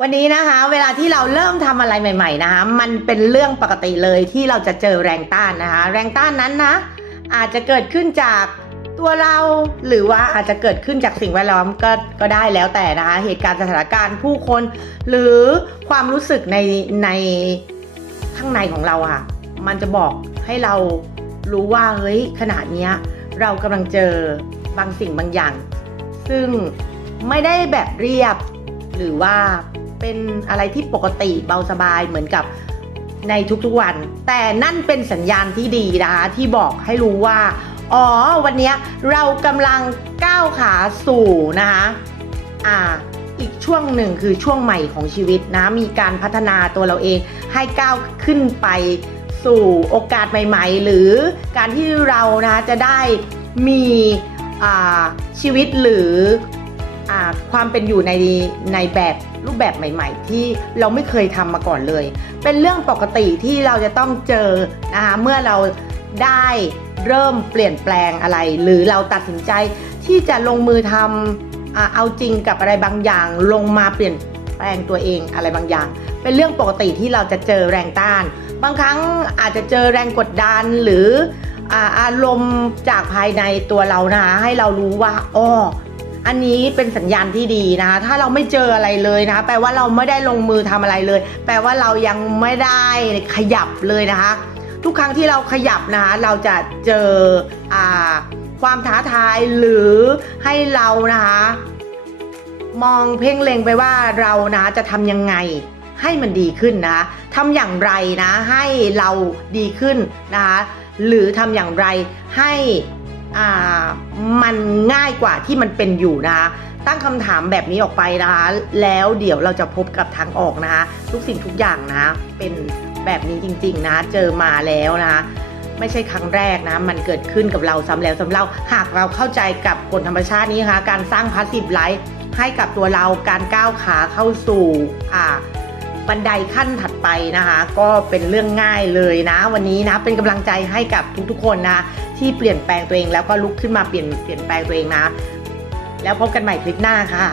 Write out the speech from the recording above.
วันนี้นะคะเวลาที่เราเริ่มทำอะไรใหม่ ๆนะคะ มันเป็นเรื่องปกติเลยที่เราจะเจอแรงต้านนะคะ แรงต้านนั้นนะอาจจะเกิดขึ้นจากตัวเราหรือว่าอาจจะเกิดขึ้นจากสิ่งแวดล้อมก็ก็ได้แล้วแต่นะคะเหตุการณ์สถานการณ์ผู้คน หรือความรู้สึกในในข้างในของเราอะมันจะบอกให้เรารู้ว่าเฮ้ยขนาดนี้เรากำลังเจอบางสิ่งบางอย่าง ซึ่งไม่ได้แบบเรียบหรือว่า เป็นอะไรที่ปกติเบาสบายเหมือนกับในทุกๆวัน แต่นั่นเป็นสัญญาณที่ดีนะคะที่บอกให้รู้ว่า อ๋อ วันนี้เรากำลังก้าวขาสู่นะคะอ่าอีกช่วงหนึ่งคือช่วงใหม่ของชีวิตนะ มีการพัฒนาตัวเราเองให้ก้าวขึ้นไปสู่โอกาสใหม่ ๆ หรือการที่เรานะจะได้มีชีวิตหรือ ความเป็นอยู่ในในแบบรูปแบบใหม่ ๆ ที่เราไม่เคยทำมาก่อนเลย เป็นเรื่องปกติที่เราจะต้องเจอนะคะเมื่อเราได้เริ่มเปลี่ยนแปลงอะไร หรือเราตัดสินใจที่จะลงมือทำอ่าเอาจริงกับอะไรบางอย่าง ลงมาเปลี่ยนแปลงตัวเองอะไรบางอย่าง เป็นเรื่องปกติที่เราจะเจอแรงต้าน บางครั้งอาจจะเจอแรงกดดันหรืออารมณ์จากภายในตัวเรานะคะให้เรารู้ว่าอ้อ อันนี้เป็นสัญญาณที่ดีนะคะ ถ้าเราไม่เจออะไรเลยนะคะ แปลว่าเราไม่ได้ลงมือทำอะไรเลย แปลว่าเรายังไม่ได้ขยับเลยนะคะ ทุกครั้งที่เราขยับนะคะ เราจะเจออความท้าทายหรือให้เรานะคะ มองเพ่งเล็งไปว่าเรานะจะทำยังไงให้มันดีขึ้นนะทำอย่างไรนะให้เราดีขึ้นนะคะ หรือทำอย่างไรให้ มันง่ายกว่าที่มันเป็นอยู่นะคะตั้งคำถามแบบนี้ออกไปนะคะแล้วเดี๋ยวเราจะพบกับทางออกนะคะทุกสิ่งทุกอย่างนะเป็นแบบนี้จริงๆนะเจอมาแล้วนะคะไม่ใช่ครั้งแรกนะ มันเกิดขึ้นกับเราซ้ำแล้วซ้ำเล่า หากเราเข้าใจกับกฎธรรมชาตินี้นะคะการสร้างพาสซีฟไลฟ์ให้กับตัวเราการก้าวขาเข้าสู่อ่าบันไดขั้นถัดไปนะคะ ก็เป็นเรื่องง่ายเลยนะ วันนี้นะเป็นกำลังใจให้กับทุกๆคนนะ ที่เปลี่ยนแปลงตัวเองแล้วก็ลุกขึ้นมาเปลี่ยนเปลี่ยนแปลงตัวเองนะ แล้วพบกันใหม่คลิปหน้าค่ะ